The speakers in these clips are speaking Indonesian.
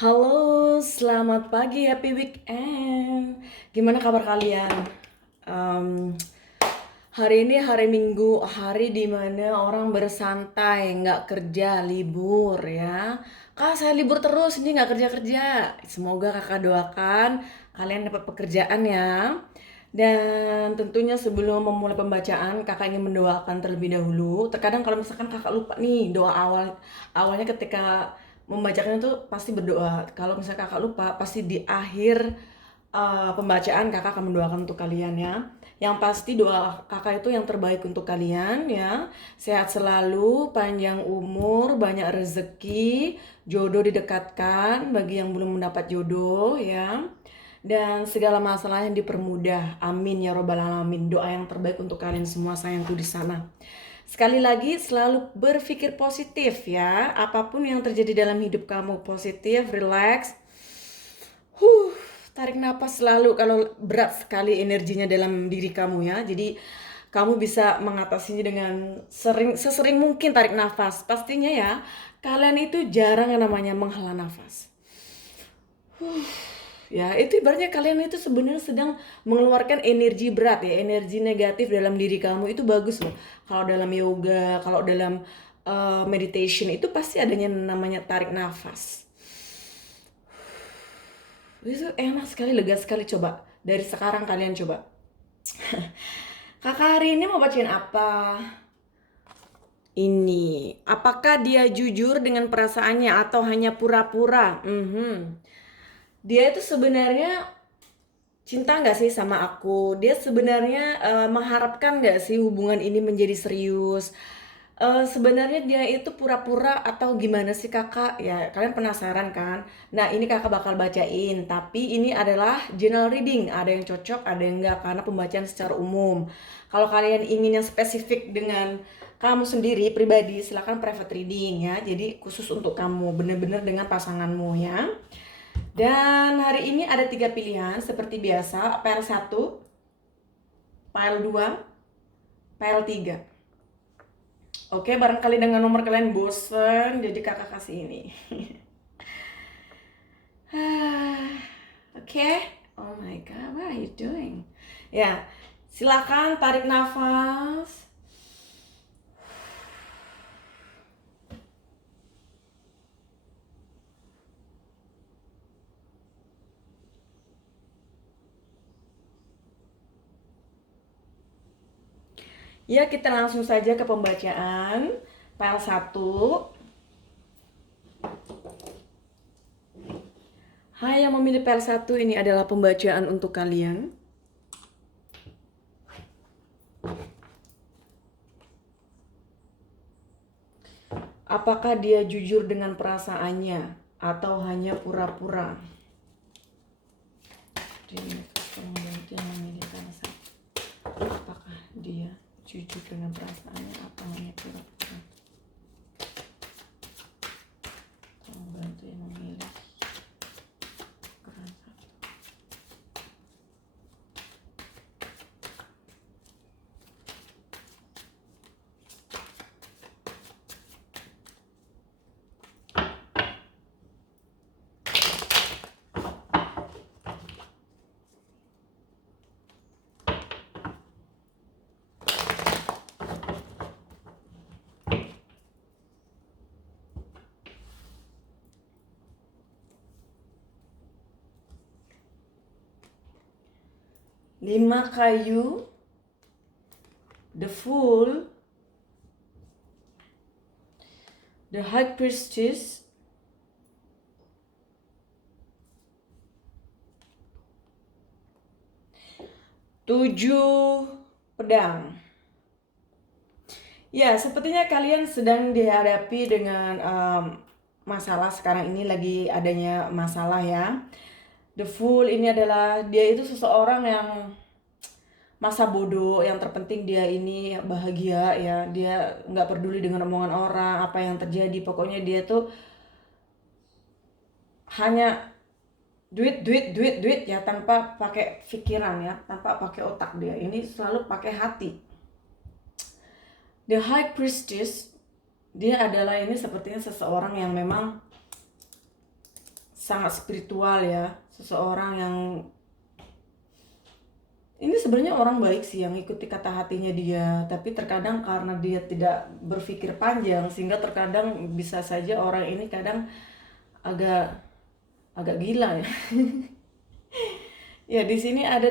Halo, selamat pagi, happy weekend. Gimana kabar kalian? Em, Hari ini hari Minggu, hari dimana orang bersantai, nggak kerja, libur ya. Kak, saya libur terus, ini nggak kerja-kerja. Semoga kakak doakan kalian dapat pekerjaan ya. Dan tentunya sebelum memulai pembacaan, kakak ingin mendoakan terlebih dahulu. Terkadang kalau misalkan kakak lupa nih doa awalnya ketika membacakan itu pasti berdoa. Kalau misalnya kakak lupa, pasti di akhir pembacaan kakak akan mendoakan untuk kalian ya. Yang pasti doa kakak itu yang terbaik untuk kalian ya. Sehat selalu, panjang umur, banyak rezeki, jodoh didekatkan bagi yang belum mendapat jodoh ya. Dan segala masalah yang dipermudah. Amin ya robbal alamin. Doa yang terbaik untuk kalian semua sayangku di sana. Sekali lagi selalu berpikir positif ya. Apapun yang terjadi dalam hidup kamu positif, relax. Huh, tarik napas selalu kalau berat sekali energinya dalam diri kamu ya. Jadi kamu bisa mengatasinya dengan sesering mungkin tarik nafas. Pastinya ya, kalian itu jarang yang namanya menghela nafas. Ya, itu ibaratnya kalian itu sebenarnya sedang mengeluarkan energi berat ya, energi negatif dalam diri kamu itu bagus loh. Kalau dalam yoga, kalau dalam meditation itu pasti adanya namanya tarik nafas. Itu enak sekali, lega sekali coba. Dari sekarang kalian coba. Kakak hari ini mau bacain apa? Ini, apakah dia jujur dengan perasaannya atau hanya pura-pura? Dia itu sebenarnya cinta nggak sih sama aku? Dia sebenarnya mengharapkan nggak sih hubungan ini menjadi serius? Sebenarnya dia itu pura-pura atau gimana sih kakak? Ya kalian penasaran kan? Nah ini kakak bakal bacain, tapi ini adalah general reading. Ada yang cocok, ada yang enggak karena pembacaan secara umum. Kalau kalian ingin yang spesifik dengan kamu sendiri pribadi, silakan private reading ya. Jadi khusus untuk kamu, bener-bener dengan pasanganmu ya. Dan hari ini ada 3 pilihan seperti biasa, pile 1, pile 2, pile 3. Oke, barangkali dengan nomor kalian bosen, jadi kakak kasih ini. Oke, oh my god, what are you doing? Ya, silakan tarik nafas. Ya, kita langsung saja ke pembacaan. Pile 1. Hai yang memilih pile 1, ini adalah pembacaan untuk kalian. Apakah dia jujur dengan perasaannya atau hanya pura-pura? Apakah dia jujur dengan perasaannya atau hanya pura-pura? Tolong bantu yang memilih perasaan. 5 kayu, the Fool, the High Priestess, tujuh pedang. Ya, sepertinya kalian sedang dihadapi dengan masalah sekarang ini, lagi adanya masalah ya. The Fool ini adalah dia itu seseorang yang masa bodoh, yang terpenting dia ini bahagia ya, dia nggak peduli dengan omongan orang apa yang terjadi, pokoknya dia tuh hanya duit duit duit duit ya, tanpa pakai pikiran ya, tanpa pakai otak, dia ini selalu pakai hati. The High Priestess, dia adalah ini sepertinya seseorang yang memang sangat spiritual ya, seseorang yang ini sebenarnya orang baik sih yang ikuti kata hatinya dia, tapi terkadang karena dia tidak berpikir panjang sehingga terkadang bisa saja orang ini kadang agak agak gila ya. Ya di sini ada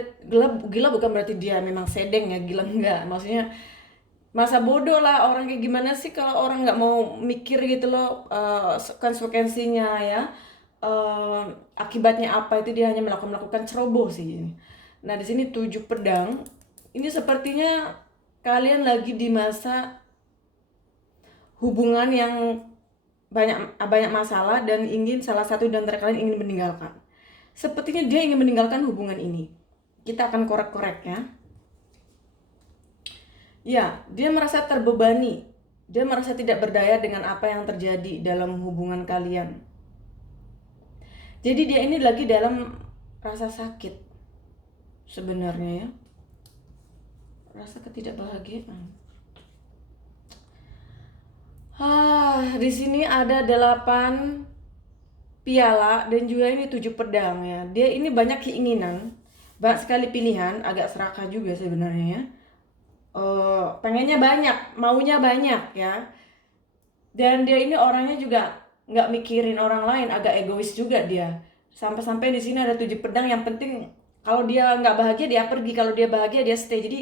gila bukan berarti dia memang sedeng ya, gila enggak. Maksudnya masa bodoh lah, orang kayak gimana sih kalau orang nggak mau mikir gitu loh, konsekuensinya ya, eh, akibatnya apa, itu dia hanya melakukan ceroboh sih ini. Nah di sini 7 pedang ini sepertinya kalian lagi di masa hubungan yang banyak banyak masalah dan ingin salah satu dan antara kalian ingin meninggalkan. Sepertinya dia ingin meninggalkan hubungan ini. Kita akan korek-korek ya. Ya, dia merasa terbebani. Dia merasa tidak berdaya dengan apa yang terjadi dalam hubungan kalian. Jadi dia ini lagi dalam rasa sakit sebenarnya ya. Rasa ketidakbahagiaan. Di sini ada 8 piala dan juga ini 7 pedang ya. Dia ini banyak keinginan, banyak sekali pilihan, agak serakah juga sebenarnya ya. Pengennya banyak, maunya banyak ya. Dan dia ini orangnya juga nggak mikirin orang lain, agak egois juga dia. Sampai-sampai di sini ada 7 pedang, yang penting kalau dia nggak bahagia dia pergi, kalau dia bahagia dia stay. Jadi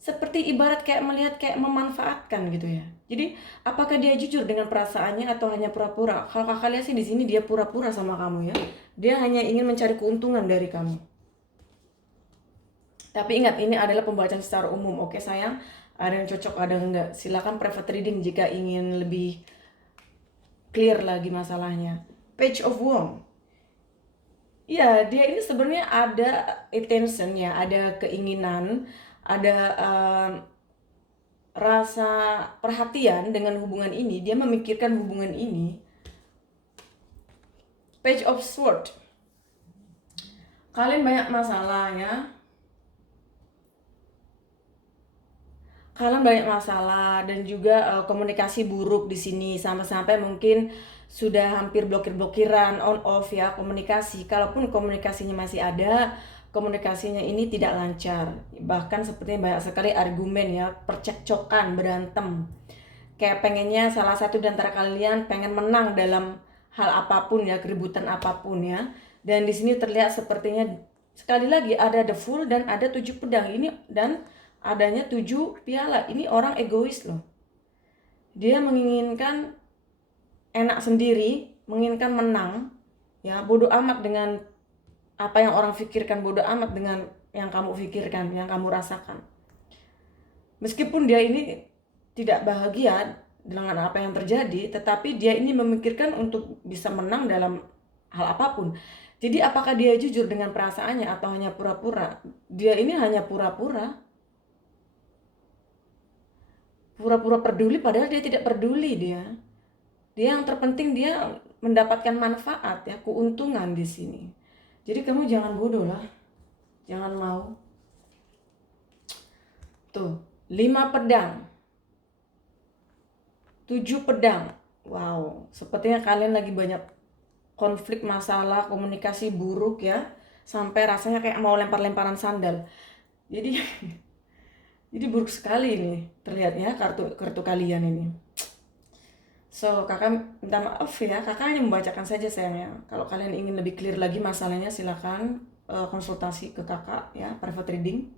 seperti ibarat kayak melihat kayak memanfaatkan gitu ya. Jadi apakah dia jujur dengan perasaannya atau hanya pura-pura? Kalau kakak lihat sih di sini dia pura-pura sama kamu ya. Dia hanya ingin mencari keuntungan dari kamu. Tapi ingat, ini adalah pembacaan secara umum. Oke sayang, ada yang cocok, ada yang enggak. Silakan private reading jika ingin lebih clear lagi masalahnya. Page of Wand. Ya, dia ini sebenarnya ada intention ya, ada keinginan, ada rasa perhatian dengan hubungan ini. Dia memikirkan hubungan ini. Page of Sword. Kalian banyak masalah ya. Kalian banyak masalah dan juga komunikasi buruk di sini, sampai-sampai mungkin sudah hampir blokir-blokiran on off ya komunikasi. Kalaupun komunikasinya masih ada, komunikasinya ini tidak lancar. Bahkan sepertinya banyak sekali argumen ya, percekcokan, berantem. Kayak pengennya salah satu di antara kalian pengen menang dalam hal apapun ya, keributan apapun ya. Dan di sini terlihat sepertinya sekali lagi ada the Fool dan ada 7 pedang ini, dan adanya 7 piala. Ini orang egois loh. Dia menginginkan enak sendiri, menginginkan menang ya, bodoh amat dengan apa yang orang pikirkan, bodoh amat dengan yang kamu pikirkan, yang kamu rasakan. Meskipun dia ini tidak bahagia dengan apa yang terjadi, tetapi dia ini memikirkan untuk bisa menang dalam hal apapun. Jadi apakah dia jujur dengan perasaannya atau hanya pura-pura? Dia ini hanya pura-pura. Pura-pura peduli padahal dia tidak peduli dia. Dia yang terpenting dia mendapatkan manfaat ya, keuntungan di sini. Jadi kamu jangan bodoh lah. Jangan mau. Tuh, 5 pedang. 7 pedang. Wow, sepertinya kalian lagi banyak konflik, masalah, komunikasi buruk ya. Sampai rasanya kayak mau lempar-lemparan sandal. Jadi jadi buruk sekali ini terlihatnya kartu kalian ini. So kakak minta maaf ya, kakak hanya membacakan saja sayangnya. Kalau kalian ingin lebih clear lagi masalahnya, silakan konsultasi ke kakak ya, private reading.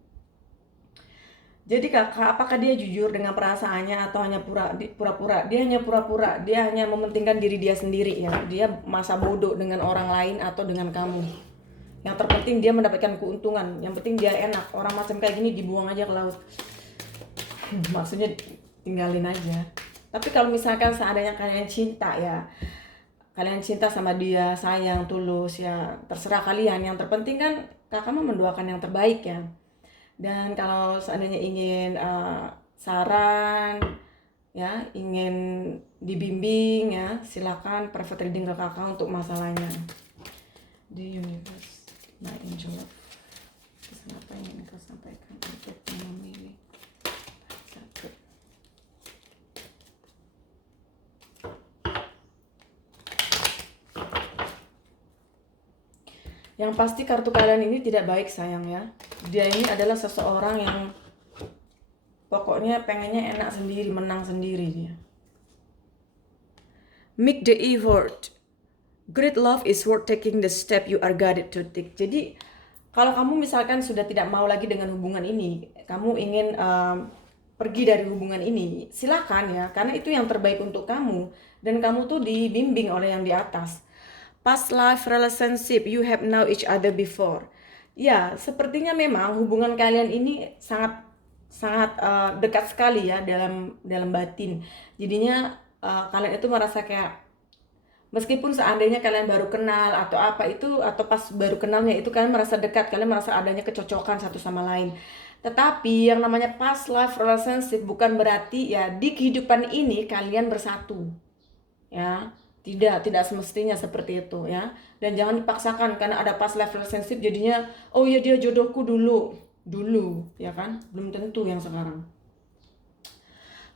Jadi kakak, apakah dia jujur dengan perasaannya atau hanya pura-pura? Dia hanya pura-pura, dia hanya mementingkan diri dia sendiri ya. Dia masa bodoh dengan orang lain atau dengan kamu. Yang terpenting dia mendapatkan keuntungan, yang penting dia enak. Orang macam kayak gini dibuang aja ke laut. Maksudnya tinggalin aja. Tapi kalau misalkan seandainya kalian cinta ya, kalian cinta sama dia, sayang, tulus ya, terserah kalian. Yang terpenting kan kakak mau mendoakan yang terbaik ya. Dan kalau seandainya ingin saran ya, ingin dibimbing ya, silakan private reading ke kakak untuk masalahnya. The universe. My angel love. Pesan apa yang ingin kau sampaikan untuk memilih satu? Yang pasti kartu kalian ini tidak baik sayang ya. Dia ini adalah seseorang yang pokoknya pengennya enak sendiri, menang sendiri dia. Make the effort. Great love is worth taking the step you are guided to take. Jadi kalau kamu misalkan sudah tidak mau lagi dengan hubungan ini, kamu ingin pergi dari hubungan ini, silakan ya, karena itu yang terbaik untuk kamu dan kamu tuh dibimbing oleh yang di atas. Past life relationship you have known each other before. Ya, sepertinya memang hubungan kalian ini sangat sangat dekat sekali ya dalam batin. Jadinya kalian itu merasa kayak meskipun seandainya kalian baru kenal atau apa itu, atau pas baru kenalnya itu kalian merasa dekat, kalian merasa adanya kecocokan satu sama lain. Tetapi yang namanya past life relationship bukan berarti ya di kehidupan ini kalian bersatu. Ya, tidak semestinya seperti itu ya. Dan jangan dipaksakan karena ada past life relationship jadinya oh ya dia jodohku dulu ya kan, belum tentu yang sekarang.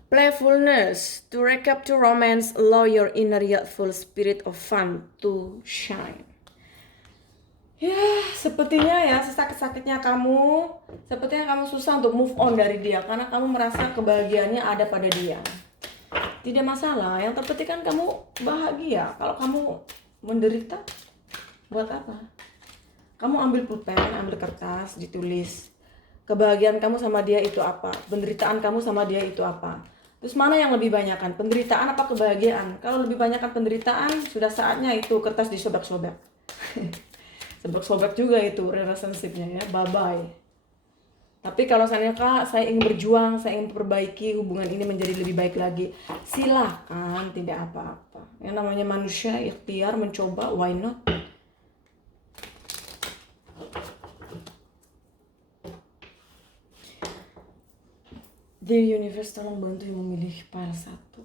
Playfulness, to recap to romance, allow your inner youthful spirit of fun to shine. Ya, sepertinya ya sesakit-sakitnya kamu, sepertinya kamu susah untuk move on dari dia karena kamu merasa kebahagiaannya ada pada dia. Tidak masalah, yang terpenting kan kamu bahagia. Kalau kamu menderita, buat apa? Kamu ambil pulpen, ambil kertas, ditulis kebahagiaan kamu sama dia itu apa, penderitaan kamu sama dia itu apa. Terus mana yang lebih banyak kan, penderitaan apa kebahagiaan? Kalau lebih banyak kan penderitaan, sudah saatnya itu kertas disobek-sobek. Sobek-sobek juga itu relationship-nya ya, bye-bye. Tapi kalau seandainya Kak, saya ingin berjuang, saya ingin memperbaiki hubungan ini menjadi lebih baik lagi, silakan, tidak apa-apa. Yang namanya manusia, ikhtiar, mencoba, why not? The universe tolong bantu memilih file 1.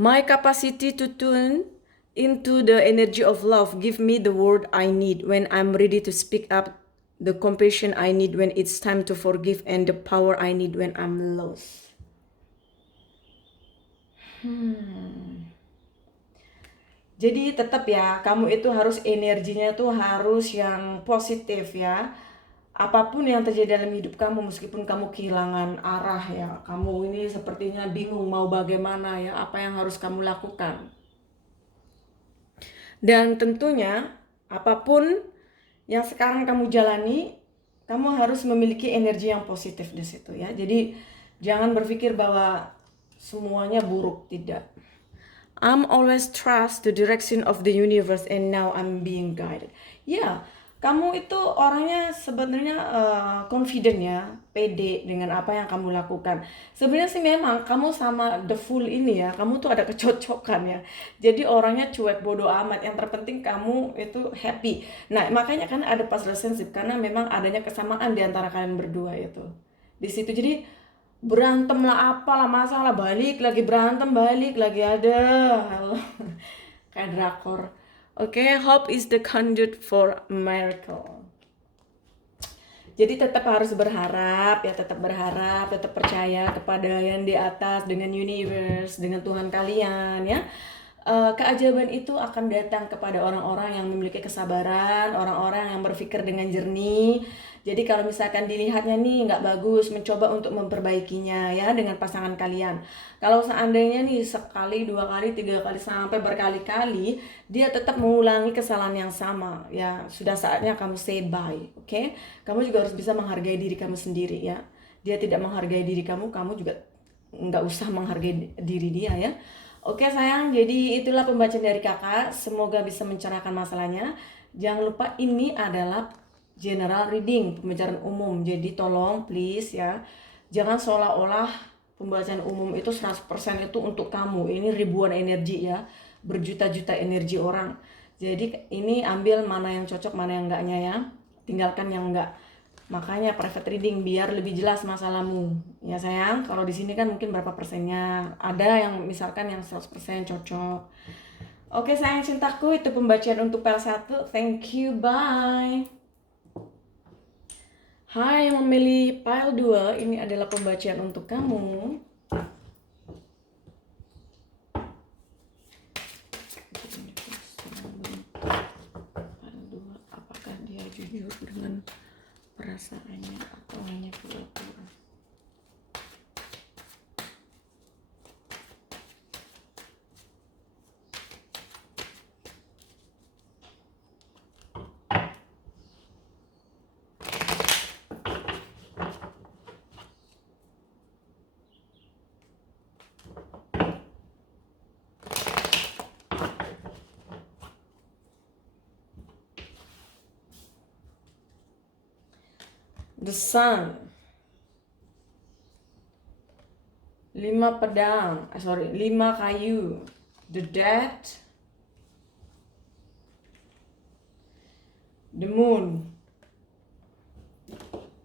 My capacity to tune into the energy of love give me the word I need when I'm ready to speak up, the compassion I need when it's time to forgive, and the power I need when I'm lost. Jadi tetap ya, kamu itu harus energinya tuh harus yang positif ya. Apapun yang terjadi dalam hidup kamu, meskipun kamu kehilangan arah ya, kamu ini sepertinya bingung mau bagaimana ya, apa yang harus kamu lakukan. Dan tentunya apapun yang sekarang kamu jalani, kamu harus memiliki energi yang positif di situ ya. Jadi jangan berpikir bahwa semuanya buruk, tidak. I'm always trust the direction of the universe and now I'm being guided. Ya, kamu itu orangnya sebenarnya confident ya, pede dengan apa yang kamu lakukan. Sebenarnya sih memang kamu sama the fool ini ya, kamu tuh ada kecocokan ya. Jadi orangnya cuek, bodoh amat. Yang terpenting kamu itu happy. Nah, makanya kan ada past relationship karena memang adanya kesamaan di antara kalian berdua itu. Di situ jadi berantem lah apalah masalah, balik lagi berantem, balik lagi ada kayak drakor. Oke, hope is the conduit for a miracle. Jadi tetap harus berharap ya, tetap berharap, tetap percaya kepada yang di atas, dengan universe, dengan Tuhan kalian ya. Keajaiban itu akan datang kepada orang-orang yang memiliki kesabaran, orang-orang yang berpikir dengan jernih. Jadi kalau misalkan dilihatnya nih nggak bagus, mencoba untuk memperbaikinya ya dengan pasangan kalian. Kalau seandainya nih sekali, 2 kali, 3 kali, sampai berkali-kali, dia tetap mengulangi kesalahan yang sama ya, sudah saatnya kamu say bye, oke? Kamu juga harus bisa menghargai diri kamu sendiri ya. Dia tidak menghargai diri kamu, kamu juga nggak usah menghargai diri dia ya. Oke sayang, jadi itulah pembacaan dari kakak. Semoga bisa mencerahkan masalahnya. Jangan lupa ini adalah general reading, pembacaan umum. Jadi tolong please ya, jangan seolah-olah pembacaan umum itu 100% itu untuk kamu. Ini ribuan energi ya, berjuta-juta energi orang. Jadi ini ambil mana yang cocok, mana yang enggaknya ya. Tinggalkan yang enggak. Makanya private reading biar lebih jelas masalahmu. Ya sayang, kalau di sini kan mungkin berapa persennya. Ada yang misalkan yang 100% cocok. Oke sayang cintaku, itu pembacaan untuk file 1. Thank you, bye. Hai yang memilih file 2, ini adalah pembacaan untuk kamu. perasaannya atau hanya pura-pura? The Sun, 5 pedang, 5 kayu, The Death, The Moon,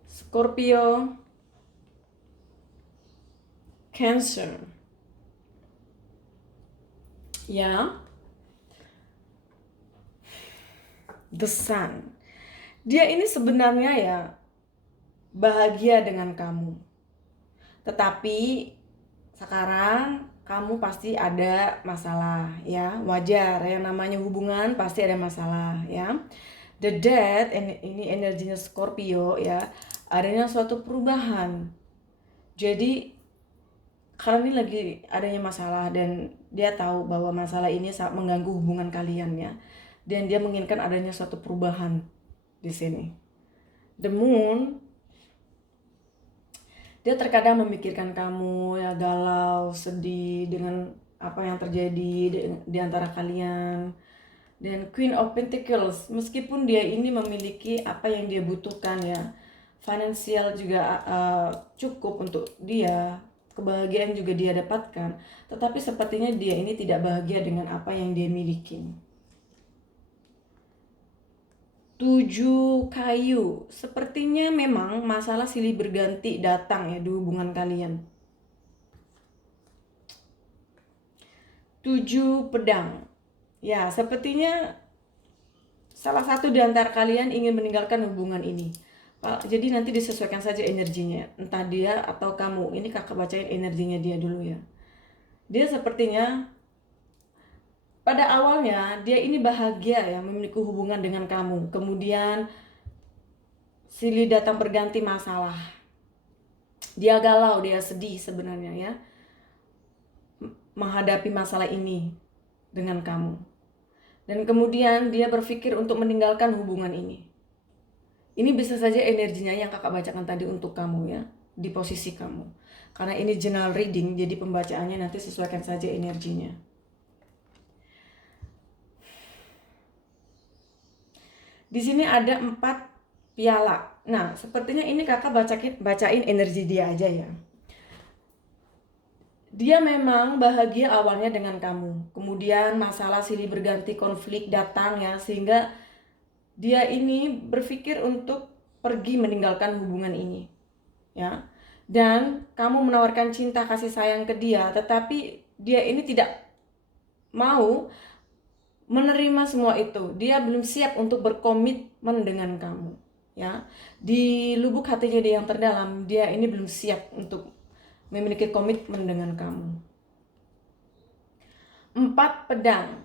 Scorpio, Cancer. Ya, The Sun. Dia ini sebenarnya ya bahagia dengan kamu. Tetapi sekarang kamu pasti ada masalah ya, wajar, yang namanya hubungan pasti ada masalah ya. The Death, ini energinya Scorpio ya, adanya suatu perubahan. Jadi karena ini lagi adanya masalah dan dia tahu bahwa masalah ini sangat mengganggu hubungan kalian ya. Dan dia menginginkan adanya suatu perubahan di sini. The Moon, dia terkadang memikirkan kamu ya, galau, sedih dengan apa yang terjadi di antara kalian. Dan Queen of Pentacles, meskipun dia ini memiliki apa yang dia butuhkan ya, finansial juga cukup untuk dia, kebahagiaan juga dia dapatkan, tetapi sepertinya dia ini tidak bahagia dengan apa yang dia miliki. 7 kayu, sepertinya memang masalah silih berganti datang ya di hubungan kalian. 7 pedang, ya sepertinya salah satu di antara kalian ingin meninggalkan hubungan ini. Jadi nanti disesuaikan saja energinya, entah dia atau kamu. Ini kakak bacain energinya dia dulu ya. Dia sepertinya pada awalnya dia ini bahagia ya memiliki hubungan dengan kamu. Kemudian silih datang berganti masalah. Dia galau, dia sedih sebenarnya ya, menghadapi masalah ini dengan kamu. Dan kemudian dia berpikir untuk meninggalkan hubungan ini. Ini bisa saja energinya yang kakak bacakan tadi untuk kamu ya, di posisi kamu. Karena ini general reading, jadi pembacaannya nanti sesuaikan saja energinya. Di sini ada 4 piala. Nah, sepertinya ini kakak bacain energi dia aja ya. Dia memang bahagia awalnya dengan kamu. Kemudian masalah silih berganti, konflik datang ya, sehingga dia ini berpikir untuk pergi meninggalkan hubungan ini. Ya. Dan kamu menawarkan cinta kasih sayang ke dia, tetapi dia ini tidak mau menerima semua itu. Dia belum siap untuk berkomitmen dengan kamu ya. Di lubuk hatinya dia yang terdalam, dia ini belum siap untuk memiliki komitmen dengan kamu. 4 pedang,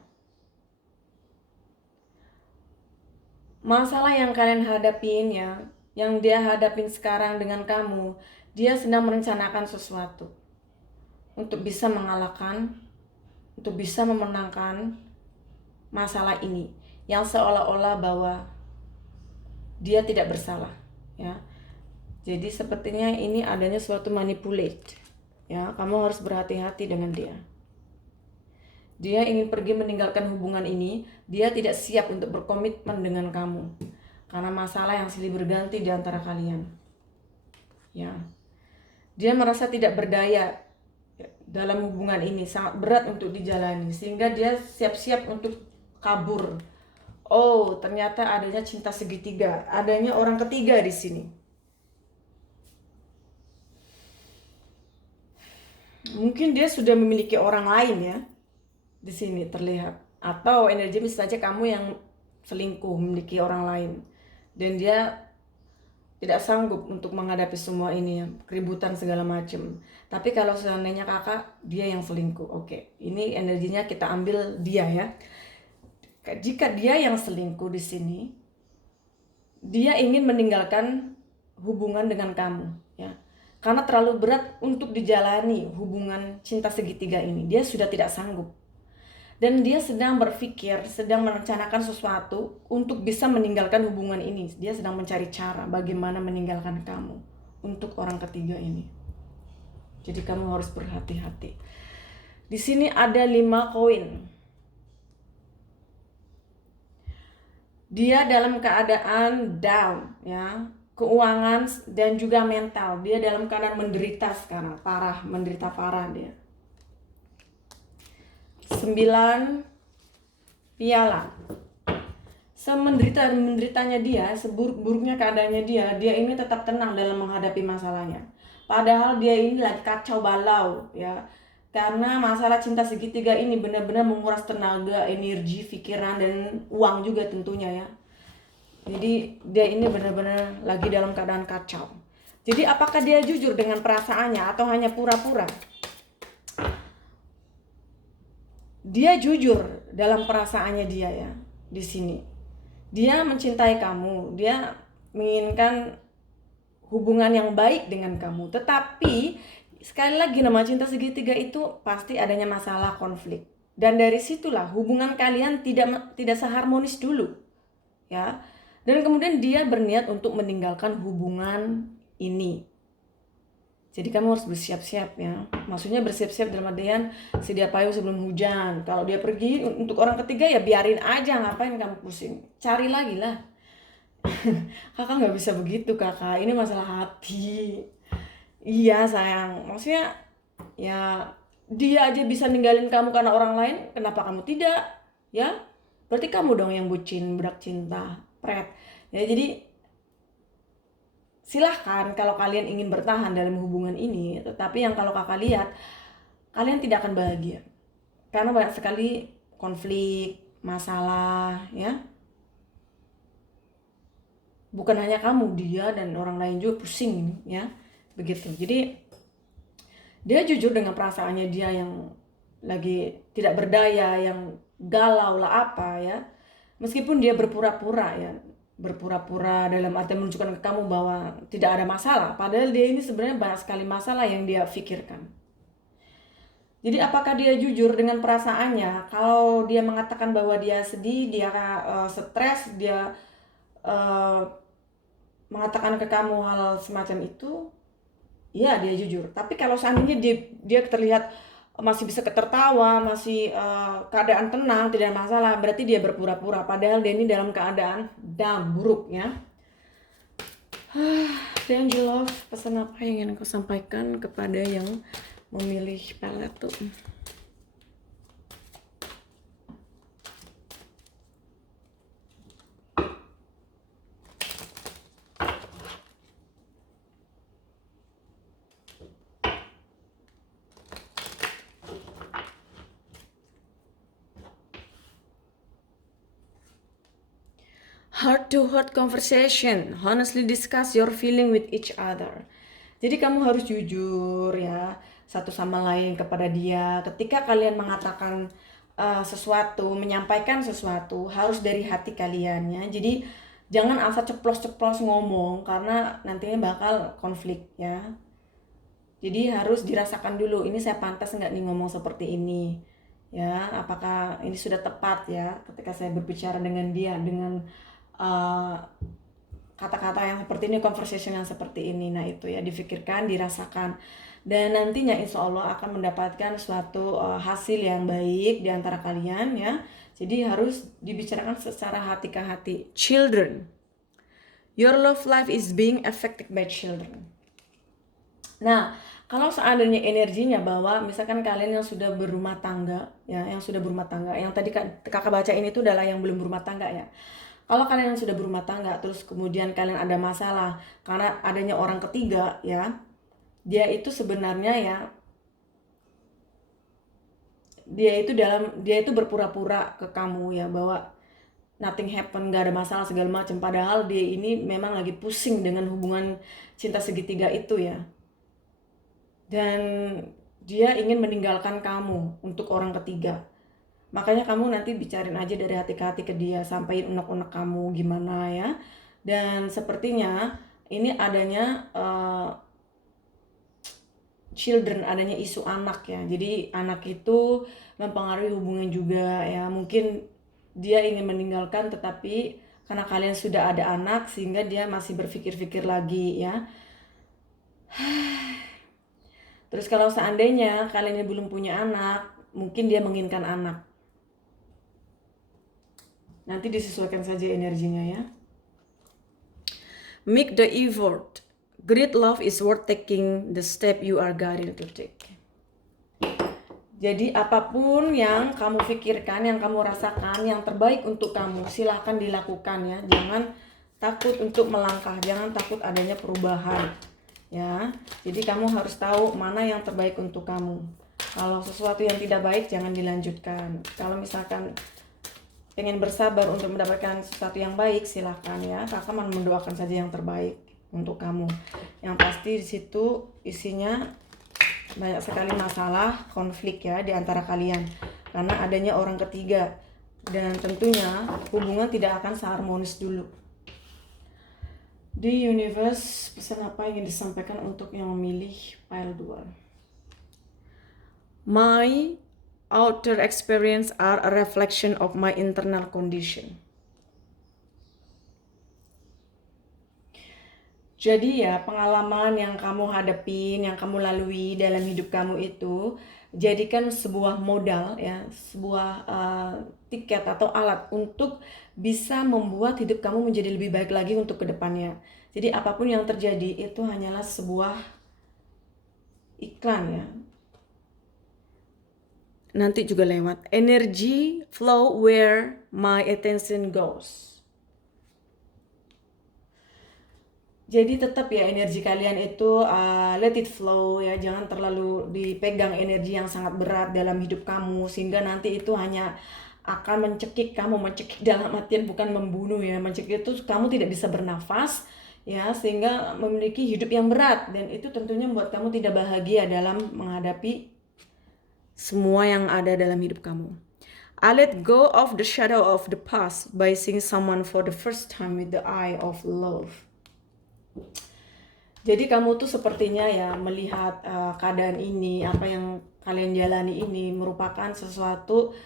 masalah yang kalian hadapin ya, yang dia hadapin sekarang dengan kamu, dia sedang merencanakan sesuatu untuk bisa mengalahkan, untuk bisa memenangkan masalah ini yang seolah-olah bahwa dia tidak bersalah ya. Jadi sepertinya ini adanya suatu manipulate ya. Kamu harus berhati-hati dengan dia. Dia ingin pergi meninggalkan hubungan ini. Dia tidak siap untuk berkomitmen dengan kamu karena masalah yang silih berganti di antara kalian ya. Dia merasa tidak berdaya dalam hubungan ini, sangat berat untuk dijalani, sehingga dia siap-siap untuk kabur. Oh, ternyata adanya cinta segitiga, adanya orang ketiga di sini. Mungkin dia sudah memiliki orang lain ya. Di sini terlihat. Atau energi bisa saja kamu yang selingkuh, memiliki orang lain. Dan dia tidak sanggup untuk menghadapi semua ini ya, keributan segala macam. Tapi kalau seandainya kakak dia yang selingkuh, oke. Ini energinya kita ambil dia ya. Jika dia yang selingkuh di sini, dia ingin meninggalkan hubungan dengan kamu, ya. Karena terlalu berat untuk dijalani hubungan cinta segitiga ini. Dia sudah tidak sanggup. Dan dia sedang berpikir, sedang merencanakan sesuatu untuk bisa meninggalkan hubungan ini. Dia sedang mencari cara bagaimana meninggalkan kamu untuk orang ketiga ini. Jadi kamu harus berhati-hati. Di sini ada 5 koin. Dia dalam keadaan down, ya. Keuangan dan juga mental. Dia dalam keadaan menderita sekarang, menderita parah dia. 9 piala. Semenderitanya dia, seburuk-buruknya keadaannya dia ini tetap tenang dalam menghadapi masalahnya. Padahal dia ini lagi kacau balau, ya. Karena masalah cinta segitiga ini benar-benar menguras tenaga, energi, pikiran, dan uang juga tentunya, ya. Jadi dia ini benar-benar lagi dalam keadaan kacau. Jadi apakah dia jujur dengan perasaannya atau hanya pura-pura? Dia jujur dalam perasaannya dia, ya. Di sini dia mencintai kamu, dia menginginkan hubungan yang baik dengan kamu. Tetapi sekali lagi, nama cinta segitiga itu pasti adanya masalah, konflik. Dan dari situlah hubungan kalian tidak seharmonis dulu, ya. Dan kemudian dia berniat untuk meninggalkan hubungan ini. Jadi kamu harus bersiap-siap, ya. Maksudnya bersiap-siap dalam artian sedia payung sebelum hujan. Kalau dia pergi untuk orang ketiga, ya biarin aja, ngapain kamu pusing. Cari lagi lah. Kakak nggak bisa begitu, kakak. Ini masalah hati. Iya sayang. Maksudnya ya dia aja bisa ninggalin kamu karena orang lain, kenapa kamu tidak? Ya, berarti kamu dong yang bucin, budak cinta, pret. Ya, jadi silahkan kalau kalian ingin bertahan dalam hubungan ini, tetapi yang kalau kakak lihat, kalian tidak akan bahagia. Karena banyak sekali konflik, masalah, ya. Bukan hanya kamu, dia dan orang lain juga pusing, ya. Begitu. Jadi dia jujur dengan perasaannya dia yang lagi tidak berdaya, yang galau lah apa, ya. Meskipun dia berpura-pura, ya. Berpura-pura dalam arti menunjukkan ke kamu bahwa tidak ada masalah, padahal dia ini sebenarnya banyak sekali masalah yang dia pikirkan. Jadi apakah dia jujur dengan perasaannya? Kalau dia mengatakan bahwa dia sedih, dia stres, dia mengatakan ke kamu hal semacam itu, ya dia jujur. Tapi kalau seandainya dia terlihat masih bisa tertawa, masih keadaan tenang, tidak ada masalah, berarti dia berpura-pura. Padahal dia ini dalam keadaan down, buruk, ya. Angel Love, pesan apa yang ingin aku sampaikan kepada yang memilih pelet tuh? Heart to heart conversation, honestly discuss your feeling with each other. Jadi kamu harus jujur, ya, satu sama lain kepada dia. Ketika kalian mengatakan sesuatu, menyampaikan sesuatu, harus dari hati kalian, ya. Jadi jangan asal ceplos-ceplos ngomong, karena nantinya bakal konflik, ya. Jadi harus dirasakan dulu, ini saya pantas nggak nih ngomong seperti ini, ya. Apakah ini sudah tepat, ya, ketika saya berbicara dengan dia dengan kata-kata yang seperti ini, conversation yang seperti ini. Nah itu, ya, difikirkan, dirasakan, dan nantinya insya Allah akan mendapatkan suatu hasil yang baik di antara kalian, ya. Jadi harus dibicarakan secara hati ke hati. Children, your love life is being affected by children. Nah, kalau seandainya energinya bahwa misalkan kalian yang sudah berumah tangga, ya, yang sudah berumah tangga, yang tadi kakak baca ini tuh adalah yang belum berumah tangga, ya. Kalau kalian yang sudah berumah tangga, terus kemudian kalian ada masalah karena adanya orang ketiga, ya, dia itu sebenarnya, ya, dia itu berpura-pura ke kamu, ya, bahwa nothing happen, gak ada masalah segala macam. Padahal dia ini memang lagi pusing dengan hubungan cinta segitiga itu, ya. Dan dia ingin meninggalkan kamu untuk orang ketiga. Makanya kamu nanti bicarain aja dari hati ke hati ke dia, sampaikan unek-unek kamu gimana, ya. Dan sepertinya ini adanya children, adanya isu anak ya. Jadi anak itu mempengaruhi hubungan juga ya. Mungkin dia ingin meninggalkan, tetapi karena kalian sudah ada anak sehingga dia masih berpikir-pikir lagi ya. Terus kalau seandainya kalian ini belum punya anak, mungkin dia menginginkan anak. Nanti disesuaikan saja energinya ya. Make the effort. Great love is worth taking the step you are guided to take. Jadi apapun yang kamu pikirkan, yang kamu rasakan, yang terbaik untuk kamu, silahkan dilakukan ya. Jangan takut untuk melangkah, jangan takut adanya perubahan ya. Jadi kamu harus tahu mana yang terbaik untuk kamu. Kalau sesuatu yang tidak baik, jangan dilanjutkan. Kalau misalkan pengen bersabar untuk mendapatkan sesuatu yang baik, silahkan ya. Kakak mendoakan saja yang terbaik untuk kamu. Yang pasti di situ isinya banyak sekali masalah, konflik ya di antara kalian. Karena adanya orang ketiga. Dan tentunya hubungan tidak akan seharmonis dulu. Di universe, pesan apa yang disampaikan untuk yang memilih pile 2? My outer experience are a reflection of my internal condition. Jadi ya, pengalaman yang kamu hadapin, yang kamu lalui dalam hidup kamu itu, jadikan sebuah modal ya, sebuah tiket atau alat untuk bisa membuat hidup kamu menjadi lebih baik lagi untuk kedepannya. Jadi apapun yang terjadi itu hanyalah sebuah iklan ya. Nanti juga lewat. Energy flow where my attention goes. Jadi tetap ya energi kalian itu let it flow ya, jangan terlalu dipegang energi yang sangat berat dalam hidup kamu sehingga nanti itu hanya akan mencekik kamu, mencekik dalam artian bukan membunuh ya, mencekik itu kamu tidak bisa bernafas ya, sehingga memiliki hidup yang berat dan itu tentunya membuat kamu tidak bahagia dalam menghadapi semua yang ada dalam hidup kamu. I let go of the shadow of the past by seeing someone for the first time with the eye of love. Jadi kamu tuh sepertinya ya melihat keadaan ini, apa yang kalian jalani ini merupakan sesuatu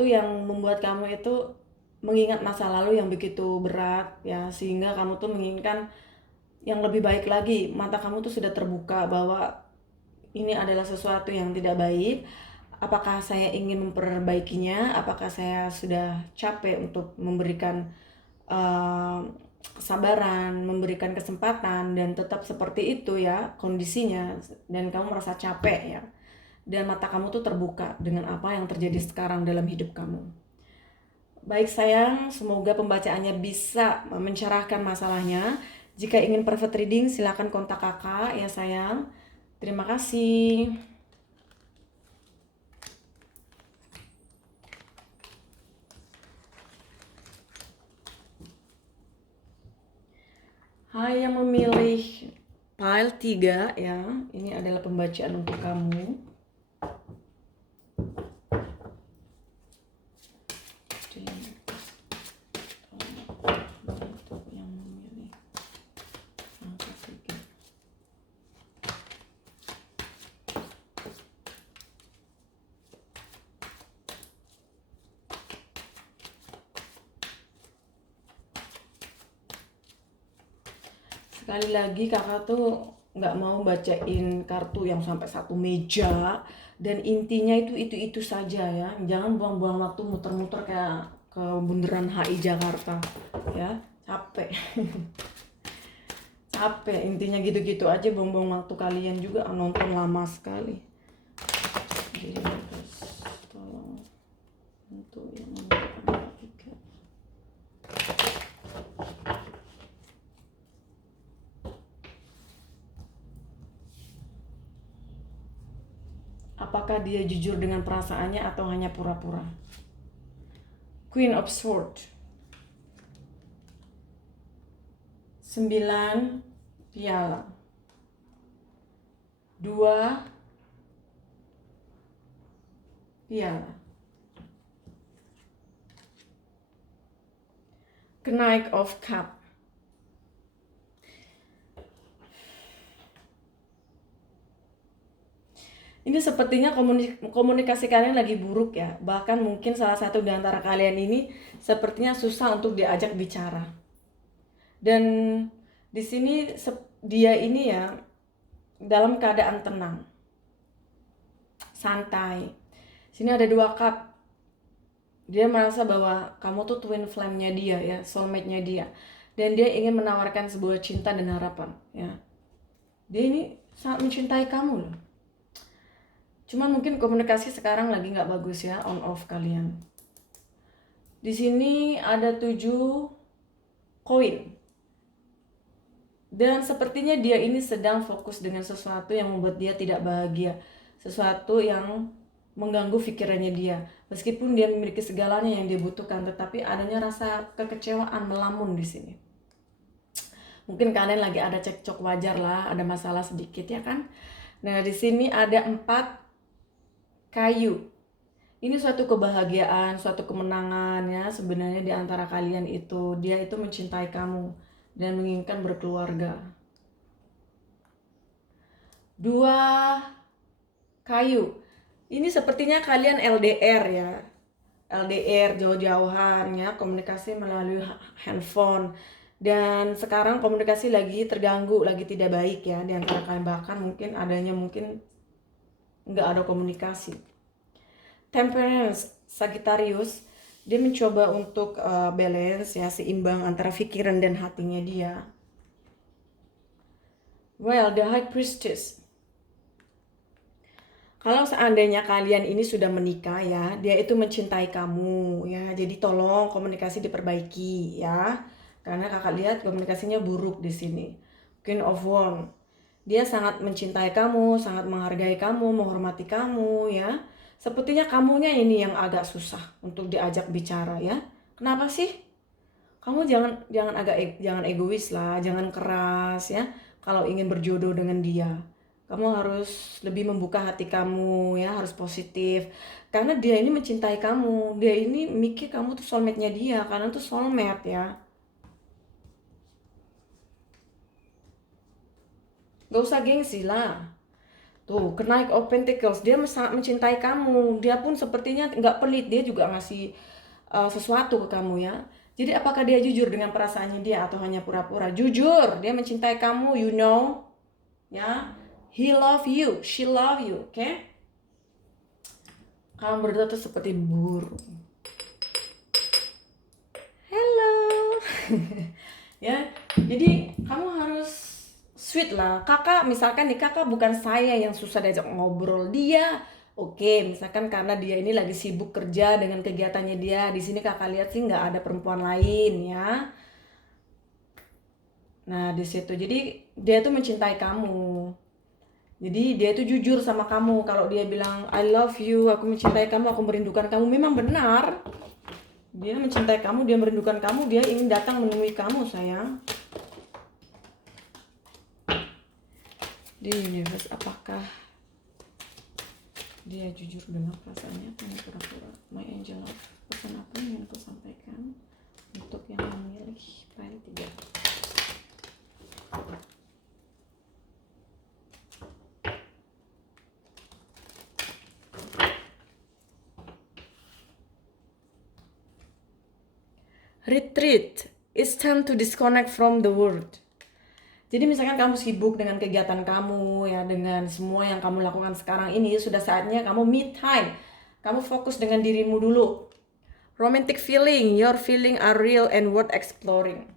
yang membuat kamu itu mengingat masa lalu yang begitu berat ya, sehingga kamu tuh menginginkan yang lebih baik lagi. Mata kamu tuh sudah terbuka bahwa ini adalah sesuatu yang tidak baik. Apakah saya ingin memperbaikinya? Apakah saya sudah capek untuk memberikan kesabaran, memberikan kesempatan, dan tetap seperti itu ya kondisinya, dan kamu merasa capek ya, dan mata kamu tuh terbuka dengan apa yang terjadi sekarang dalam hidup kamu. Baik sayang, semoga pembacaannya bisa mencerahkan masalahnya. Jika ingin private reading silakan kontak kakak ya sayang. Terima kasih. Hai yang memilih pile 3 ya, ini adalah pembacaan untuk kamu. Sekali lagi kakak tuh nggak mau bacain kartu yang sampai satu meja, dan intinya itu saja ya. Jangan buang-buang waktu muter-muter kayak ke bundaran HI Jakarta ya, capek. Capek intinya gitu-gitu aja, buang-buang waktu kalian juga, nonton lama sekali. Jadi terus tolong untuk yang apakah dia jujur dengan perasaannya atau hanya pura-pura? Queen of Swords. 9 piala. 2 piala. Knight of Cup. Ini sepertinya komunikasi kalian lagi buruk ya. Bahkan mungkin salah satu di antara kalian ini sepertinya susah untuk diajak bicara. Dan di sini dia ini ya dalam keadaan tenang, santai. Sini ada 2 cup. Dia merasa bahwa kamu tuh twin flame-nya dia ya, soulmate-nya dia. Dan dia ingin menawarkan sebuah cinta dan harapan ya. Dia ini sangat mencintai kamu loh. Cuman mungkin komunikasi sekarang lagi nggak bagus ya, on off kalian. Di sini ada 7 koin. Dan sepertinya dia ini sedang fokus dengan sesuatu yang membuat dia tidak bahagia. Sesuatu yang mengganggu pikirannya dia. Meskipun dia memiliki segalanya yang dia butuhkan, tetapi adanya rasa kekecewaan melamun di sini. Mungkin kalian lagi ada cekcok, wajar lah, ada masalah sedikit ya kan. Nah di sini ada 4 kayu. Ini suatu kebahagiaan, suatu kemenangan ya sebenarnya di antara kalian itu. Dia itu mencintai kamu dan menginginkan berkeluarga. 2 kayu. Ini sepertinya kalian LDR ya. LDR jauh-jauhan ya, komunikasi melalui handphone. Dan sekarang komunikasi lagi terganggu, lagi tidak baik ya di antara kalian, bahkan mungkin nggak ada komunikasi. Temperance, Sagittarius, dia mencoba untuk balance ya, seimbang antara pikiran dan hatinya dia. Well, the High Priestess. Kalau seandainya kalian ini sudah menikah ya, dia itu mencintai kamu ya. Jadi tolong komunikasi diperbaiki ya. Karena kakak lihat komunikasinya buruk di sini. Queen of Wands. Dia sangat mencintai kamu, sangat menghargai kamu, menghormati kamu ya. Sepertinya kamunya ini yang agak susah untuk diajak bicara ya. Kenapa sih? Kamu jangan egois lah, jangan keras ya. Kalau ingin berjodoh dengan dia, kamu harus lebih membuka hati kamu ya, harus positif. Karena dia ini mencintai kamu, dia ini mikir kamu tuh soulmate-nya dia, karena tuh soulmate ya. Gak usah gengsi lah. Tuh, Knight of Pentacles, dia sangat mencintai kamu. Dia pun sepertinya nggak pelit, dia juga ngasih sesuatu ke kamu ya. Jadi apakah dia jujur dengan perasaannya dia atau hanya pura-pura? Jujur, dia mencintai kamu, you know. Ya, he love you, she love you, oke? Okay? Kamu berdua tuh seperti burung. Hello. Ya, jadi kamu harus sweet lah. Kakak, misalkan nih kakak bukan saya yang susah diajak ngobrol, dia. Oke, misalkan karena dia ini lagi sibuk kerja dengan kegiatannya dia. Di sini kakak lihat sih nggak ada perempuan lain ya. Nah di situ, jadi dia tuh mencintai kamu. Jadi dia tuh jujur sama kamu. Kalau dia bilang I love you, aku mencintai kamu, aku merindukan kamu, memang benar. Dia mencintai kamu, dia merindukan kamu, dia ingin datang menemui kamu sayang. Di universe, apakah dia jujur dengan perasaannya atau pura-pura? My angel love, pesan apa yang ingin aku sampaikan untuk yang memilih pile 3. Retreat, it's time to disconnect from the world. Jadi misalkan kamu sibuk dengan kegiatan kamu ya, dengan semua yang kamu lakukan sekarang ini, sudah saatnya kamu me time. Kamu fokus dengan dirimu dulu. Romantic feeling, your feeling are real and worth exploring.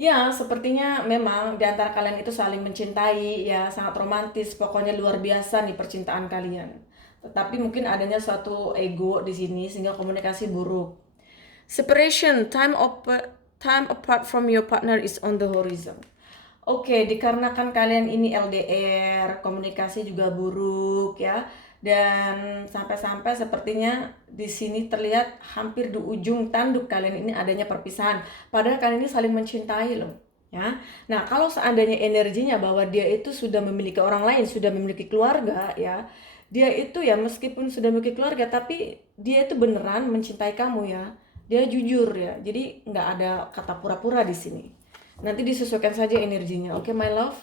Ya, sepertinya memang di antara kalian itu saling mencintai ya, sangat romantis, pokoknya luar biasa nih percintaan kalian. Tetapi mungkin adanya suatu ego di sini sehingga komunikasi buruk. Separation, time apart from your partner is on the horizon. Oke, dikarenakan kalian ini LDR, komunikasi juga buruk ya. Dan sampai-sampai sepertinya di sini terlihat hampir di ujung tanduk kalian ini adanya perpisahan. Padahal kalian ini saling mencintai loh. Ya. Nah, kalau seandainya energinya bahwa dia itu sudah memiliki orang lain, sudah memiliki keluarga ya. Dia itu ya meskipun sudah memiliki keluarga, tapi dia itu beneran mencintai kamu ya. Dia jujur ya. Jadi nggak ada kata pura-pura di sini. Nanti disesuaikan saja energinya. Oke, my love.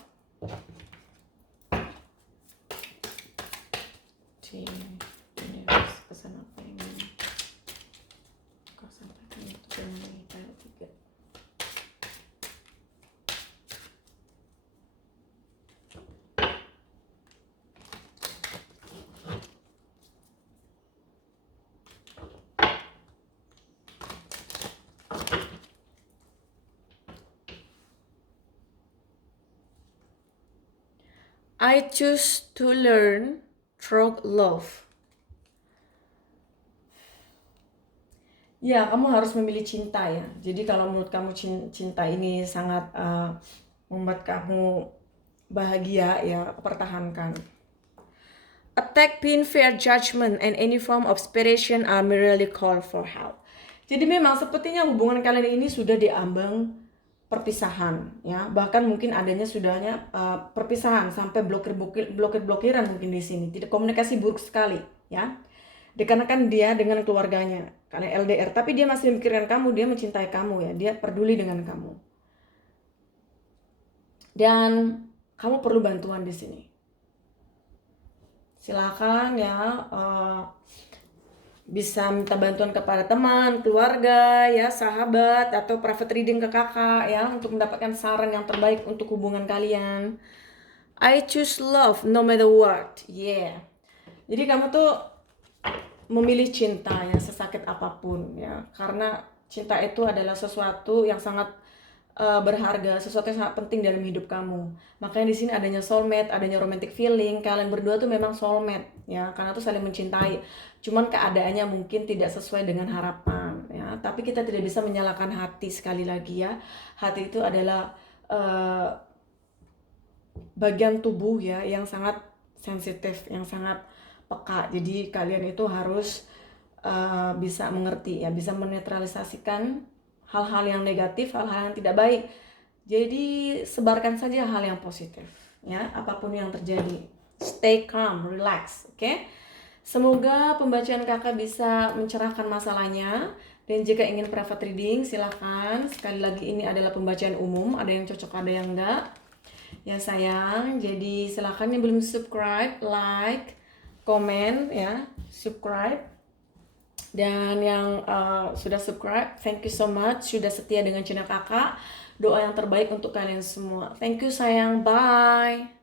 I choose to learn through love. Ya, kamu harus memilih cinta ya. Jadi kalau menurut kamu cinta ini sangat membuat kamu bahagia, ya pertahankan. Attack, pain, fear, judgment, and any form of separation are merely call for help. Jadi memang sepertinya hubungan kalian ini sudah diambang perpisahan, ya. Bahkan mungkin adanya sudahnya perpisahan sampai blokir-blokiran mungkin di sini. Tidak, komunikasi buruk sekali, ya. Dikarenakan dia dengan keluarganya, kalian LDR, tapi dia masih memikirkan kamu, dia mencintai kamu ya, dia peduli dengan kamu. Dan kamu perlu bantuan di sini. Silakan ya, bisa minta bantuan kepada teman, keluarga, ya, sahabat, atau private reading ke kakak ya, untuk mendapatkan saran yang terbaik untuk hubungan kalian. I choose love no matter what. Yeah. Jadi kamu tuh memilih cinta ya, sesakit apapun ya, karena cinta itu adalah sesuatu yang sangat berharga, sesuatu yang sangat penting dalam hidup kamu. Makanya di sini adanya soulmate, adanya romantic feeling. Kalian berdua tuh memang soulmate ya, karena tuh saling mencintai. Cuman keadaannya mungkin tidak sesuai dengan harapan ya. Tapi kita tidak bisa menyalahkan hati, sekali lagi ya. Hati itu adalah bagian tubuh ya yang sangat sensitif, yang sangat peka. Jadi kalian itu harus bisa mengerti ya, bisa menetralisasikan hal-hal yang negatif, hal-hal yang tidak baik. Jadi sebarkan saja hal yang positif ya, apapun yang terjadi. Stay calm, relax, oke? Semoga pembacaan kakak bisa mencerahkan masalahnya. Dan jika ingin private reading, silahkan. Sekali lagi ini adalah pembacaan umum, ada yang cocok, ada yang enggak ya sayang. Jadi silahkan yang belum subscribe, like, komen ya, subscribe. Dan yang sudah subscribe, thank you so much sudah setia dengan channel kakak. Doa yang terbaik untuk kalian semua. Thank you sayang, bye.